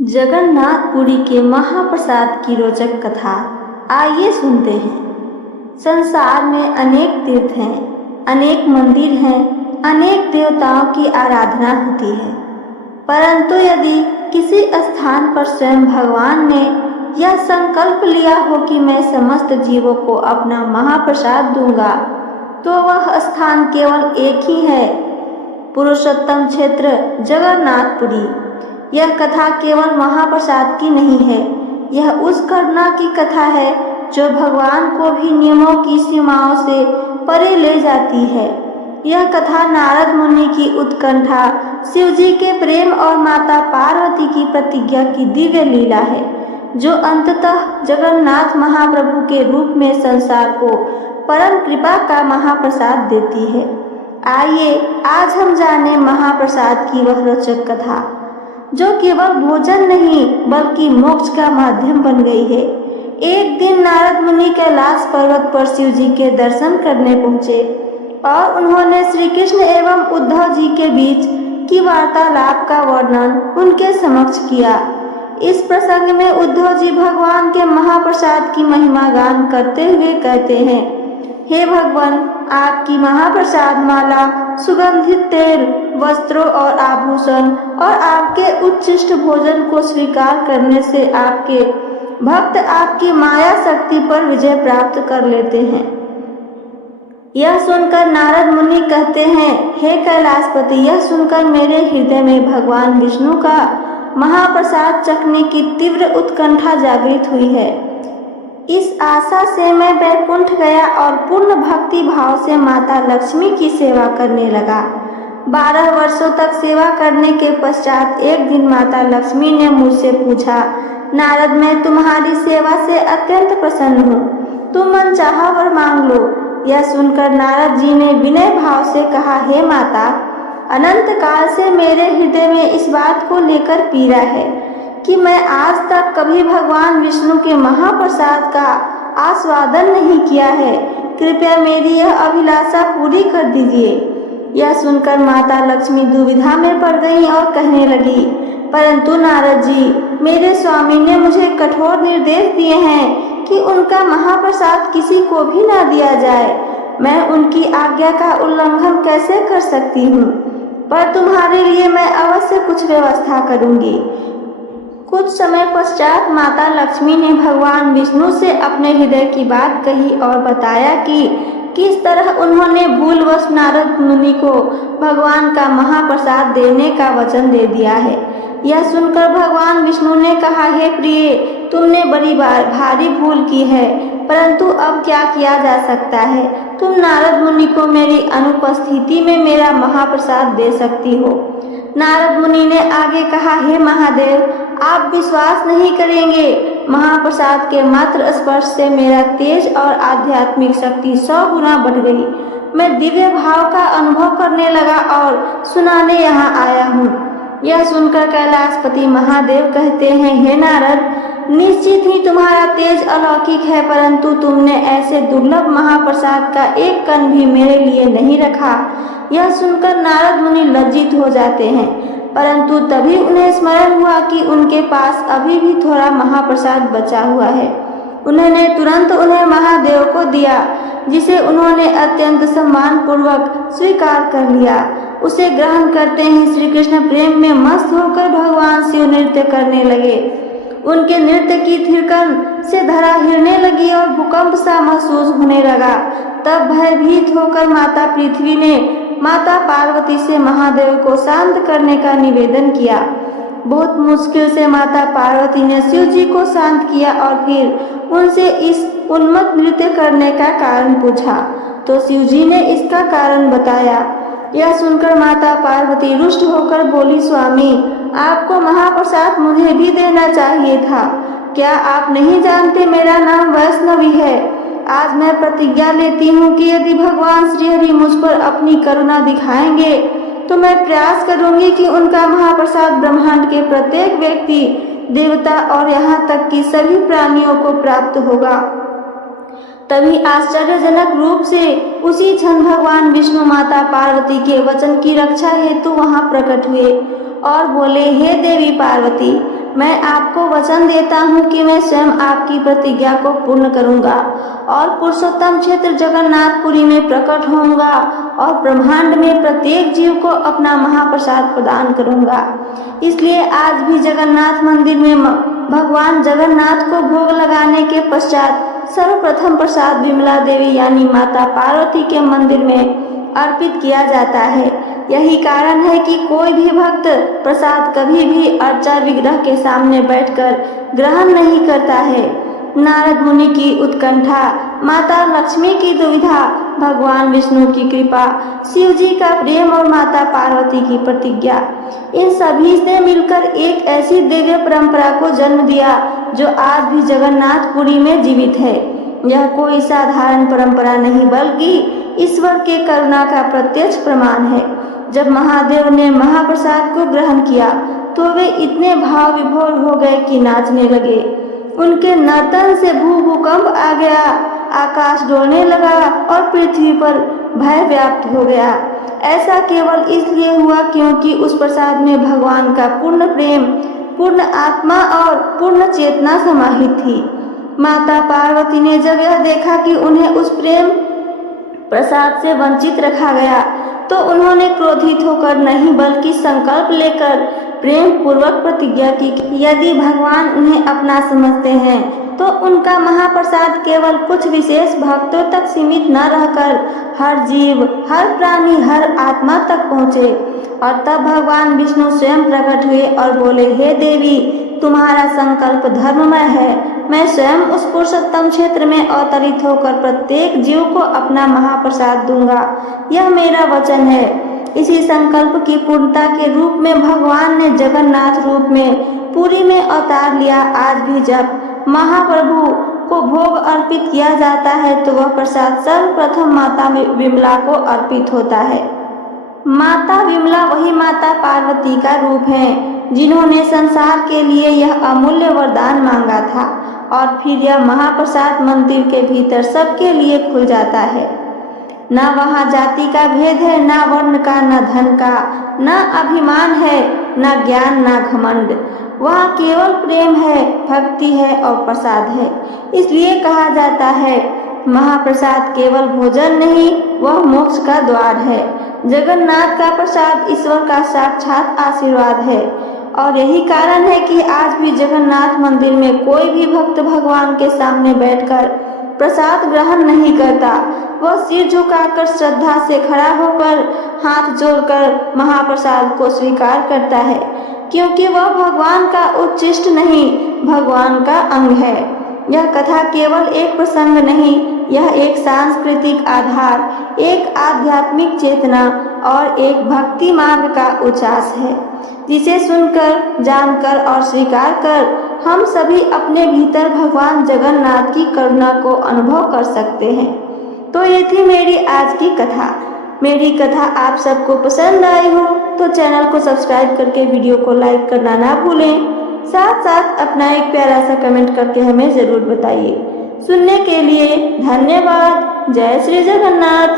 जगन्नाथपुरी के महाप्रसाद की रोचक कथा आइए सुनते हैं। संसार में अनेक तीर्थ हैं, अनेक मंदिर हैं, अनेक देवताओं की आराधना होती है, परंतु यदि किसी स्थान पर स्वयं भगवान ने यह संकल्प लिया हो कि मैं समस्त जीवों को अपना महाप्रसाद दूंगा, तो वह स्थान केवल एक ही है, पुरुषोत्तम क्षेत्र जगन्नाथपुरी। यह कथा केवल महाप्रसाद की नहीं है, यह उस घटना की कथा है जो भगवान को भी नियमों की सीमाओं से परे ले जाती है। यह कथा नारद मुनि की उत्कंठा, शिव जी के प्रेम और माता पार्वती की प्रतिज्ञा की दिव्य लीला है, जो अंततः जगन्नाथ महाप्रभु के रूप में संसार को परम कृपा का महाप्रसाद देती है। आइए आज हम जाने महाप्रसाद की वह रोचक कथा, जो केवल भोजन नहीं बल्कि मोक्ष का माध्यम बन गई है। एक दिन नारद मुनि कैलाश पर्वत पर शिव जी के दर्शन करने पहुँचे और उन्होंने श्री कृष्ण एवं उद्धव जी के बीच की वार्तालाप का वर्णन उनके समक्ष किया। इस प्रसंग में उद्धव जी भगवान के महाप्रसाद की महिमा गान करते हुए कहते हैं, हे भगवान, आपकी महाप्रसाद माला, सुगंधित तेल, वस्त्रों और आभूषण और आपके उच्छिष्ट भोजन को स्वीकार करने से आपके भक्त आपकी माया शक्ति पर विजय प्राप्त कर लेते हैं। यह सुनकर नारद मुनि कहते हैं, हे कैलाशपति, यह सुनकर मेरे हृदय में भगवान विष्णु का महाप्रसाद चखने की तीव्र उत्कंठा जागृत हुई है। इस आशा से मैं वैकुंठ गया और पूर्ण भक्ति भाव से माता लक्ष्मी की सेवा करने लगा। 12 वर्षों तक सेवा करने के पश्चात एक दिन माता लक्ष्मी ने मुझसे पूछा, नारद, मैं तुम्हारी सेवा से अत्यंत प्रसन्न हूँ, तुम मनचाहा वर मांग लो। यह सुनकर नारद जी ने विनय भाव से कहा, हे माता, अनंत काल से मेरे हृदय में इस बात को लेकर पीड़ा है कि मैं आज तक कभी भगवान विष्णु के महाप्रसाद का आस्वादन नहीं किया है। कृपया मेरी यह अभिलाषा पूरी कर दीजिए। यह सुनकर माता लक्ष्मी दुविधा में पड़ गई और कहने लगी, परंतु नारद जी, मेरे स्वामी ने मुझे कठोर निर्देश दिए हैं कि उनका महाप्रसाद किसी को भी ना दिया जाए। मैं उनकी आज्ञा का उल्लंघन कैसे कर सकती हूँ? पर तुम्हारे लिए मैं अवश्य कुछ व्यवस्था करूँगी। कुछ समय पश्चात माता लक्ष्मी ने भगवान विष्णु से अपने हृदय की बात कही और बताया कि किस तरह उन्होंने भूलवश नारद मुनि को भगवान का महाप्रसाद देने का वचन दे दिया है। यह सुनकर भगवान विष्णु ने कहा, हे प्रिय, तुमने बड़ी भारी भूल की है, परंतु अब क्या किया जा सकता है? तुम नारद मुनि को मेरी अनुपस्थिति में मेरा महाप्रसाद दे सकती हो। नारद मुनि ने आगे कहा, हे महादेव, आप विश्वास नहीं करेंगे, महाप्रसाद के मात्र स्पर्श से मेरा तेज और आध्यात्मिक शक्ति 100 गुना बढ़ गई। मैं दिव्य भाव का अनुभव करने लगा और सुनाने यहाँ आया हूँ। यह सुनकर कैलाशपति महादेव कहते हैं, हे नारद, निश्चित ही तुम्हारा तेज अलौकिक है, परंतु तुमने ऐसे दुर्लभ महाप्रसाद का एक कण भी मेरे लिए नहीं रखा। यह सुनकर नारद मुनि लज्जित हो जाते हैं, परंतु तभी उन्हें स्मरण हुआ कि उनके पास अभी भी थोड़ा महाप्रसाद बचा हुआ है। उन्होंने तुरंत उन्हें महादेव को दिया, जिसे उन्होंने अत्यंत सम्मान पूर्वक स्वीकार कर लिया। उसे ग्रहण करते ही श्री कृष्ण प्रेम में मस्त होकर भगवान शिव नृत्य करने लगे। उनके नृत्य की थिरकन से धरा हिलने लगी और भूकंप सा महसूस होने लगा। तब भयभीत होकर माता पृथ्वी ने माता पार्वती से महादेव को शांत करने का निवेदन किया। बहुत मुश्किल से माता पार्वती ने शिव जी को शांत किया और फिर उनसे इस उन्मत्त नृत्य करने का कारण पूछा, तो शिव जी ने इसका कारण बताया। यह सुनकर माता पार्वती रुष्ट होकर बोली, स्वामी, आपको महाप्रसाद मुझे भी देना चाहिए था। क्या आप नहीं जानते मेरा नाम वैष्णवी है? आज मैं प्रतिज्ञा लेती हूँ कि यदि भगवान श्रीहरि मुझ पर अपनी करुणा दिखाएंगे तो मैं प्रयास करूंगी कि उनका महाप्रसाद ब्रह्मांड के प्रत्येक व्यक्ति, देवता और यहाँ तक कि सभी प्राणियों को प्राप्त होगा। तभी आश्चर्यजनक रूप से उसी क्षण भगवान विष्णु माता पार्वती के वचन की रक्षा हेतु वहां प्रकट हुए और बोले, हे देवी पार्वती, मैं आपको वचन देता हूँ कि मैं स्वयं आपकी प्रतिज्ञा को पूर्ण करूँगा और पुरुषोत्तम क्षेत्र जगन्नाथपुरी में प्रकट होऊंगा और ब्रह्मांड में प्रत्येक जीव को अपना महाप्रसाद प्रदान करूँगा। इसलिए आज भी जगन्नाथ मंदिर में भगवान जगन्नाथ को भोग लगाने के पश्चात सर्वप्रथम प्रसाद विमला देवी यानी माता पार्वती के मंदिर में अर्पित किया जाता है। यही कारण है कि कोई भी भक्त प्रसाद कभी भी अर्चा विग्रह के सामने बैठकर ग्रहण नहीं करता है। नारद मुनि की उत्कंठा, माता लक्ष्मी की दुविधा, भगवान विष्णु की कृपा, शिव जी का प्रेम और माता पार्वती की प्रतिज्ञा, इन सभी ने मिलकर एक ऐसी दिव्य परंपरा को जन्म दिया जो आज भी जगन्नाथपुरी में जीवित है। यह कोई साधारण परंपरा नहीं बल्कि ईश्वर के करुणा का प्रत्यक्ष प्रमाण है। जब महादेव ने महाप्रसाद को ग्रहण किया तो वे इतने भाव विभोर हो गए कि नाचने लगे। उनके नर्तन से भूकंप आ गया, आकाश डोलने लगा और पृथ्वी पर भय व्याप्त हो गया। ऐसा केवल इसलिए हुआ क्योंकि उस प्रसाद में भगवान का पूर्ण प्रेम, पूर्ण आत्मा और पूर्ण चेतना समाहित थी। माता पार्वती ने जब यह देखा कि उन्हें उस प्रेम प्रसाद से वंचित रखा गया तो उन्होंने क्रोधित होकर नहीं बल्कि संकल्प लेकर प्रेम पूर्वक प्रतिज्ञा की कि यदि भगवान उन्हें अपना समझते हैं तो उनका महाप्रसाद केवल कुछ विशेष भक्तों तक सीमित न रहकर हर जीव, हर प्राणी, हर आत्मा तक पहुँचे। और तब भगवान विष्णु स्वयं प्रकट हुए और बोले, हे देवी, तुम्हारा संकल्प धर्ममय है। मैं स्वयं उस पुरुषोत्तम क्षेत्र में अवतरित होकर प्रत्येक जीव को अपना महाप्रसाद दूंगा। यह मेरा वचन है। इसी संकल्प की पूर्णता के रूप में भगवान ने जगन्नाथ रूप में पुरी में अवतार लिया। आज भी जब महाप्रभु को भोग अर्पित किया जाता है तो वह प्रसाद सर्वप्रथम माता विमला को अर्पित होता है। माता विमला वही माता पार्वती का रूप है जिन्होंने संसार के लिए यह अमूल्य वरदान मांगा था और फिर यह महाप्रसाद मंदिर के भीतर सबके लिए खुल जाता है। न वहाँ जाति का भेद है, न वर्ण का, न धन का, न अभिमान है, न ज्ञान, न घमंड। वहाँ केवल प्रेम है, भक्ति है और प्रसाद है। इसलिए कहा जाता है महाप्रसाद केवल भोजन नहीं, वह मोक्ष का द्वार है। जगन्नाथ का प्रसाद ईश्वर का साक्षात आशीर्वाद है और यही कारण है कि आज भी जगन्नाथ मंदिर में कोई भी भक्त भगवान के सामने बैठकर प्रसाद ग्रहण नहीं करता। वह सिर झुकाकर श्रद्धा से खड़ा होकर हाथ जोड़कर महाप्रसाद को स्वीकार करता है, क्योंकि वह भगवान का उच्छिष्ट नहीं, भगवान का अंग है। यह कथा केवल एक प्रसंग नहीं, यह एक सांस्कृतिक आधार, एक आध्यात्मिक चेतना और एक भक्ति मार्ग का उच्चास है, जिसे सुनकर, जानकर और स्वीकार कर हम सभी अपने भीतर भगवान जगन्नाथ की करुणा को अनुभव कर सकते हैं। तो ये थी मेरी आज की कथा। मेरी कथा आप सबको पसंद आई हो तो चैनल को सब्सक्राइब करके वीडियो को लाइक करना ना भूलें। साथ साथ अपना एक प्यारा सा कमेंट करके हमें ज़रूर बताइए। सुनने के लिए धन्यवाद। जय श्री जगन्नाथ।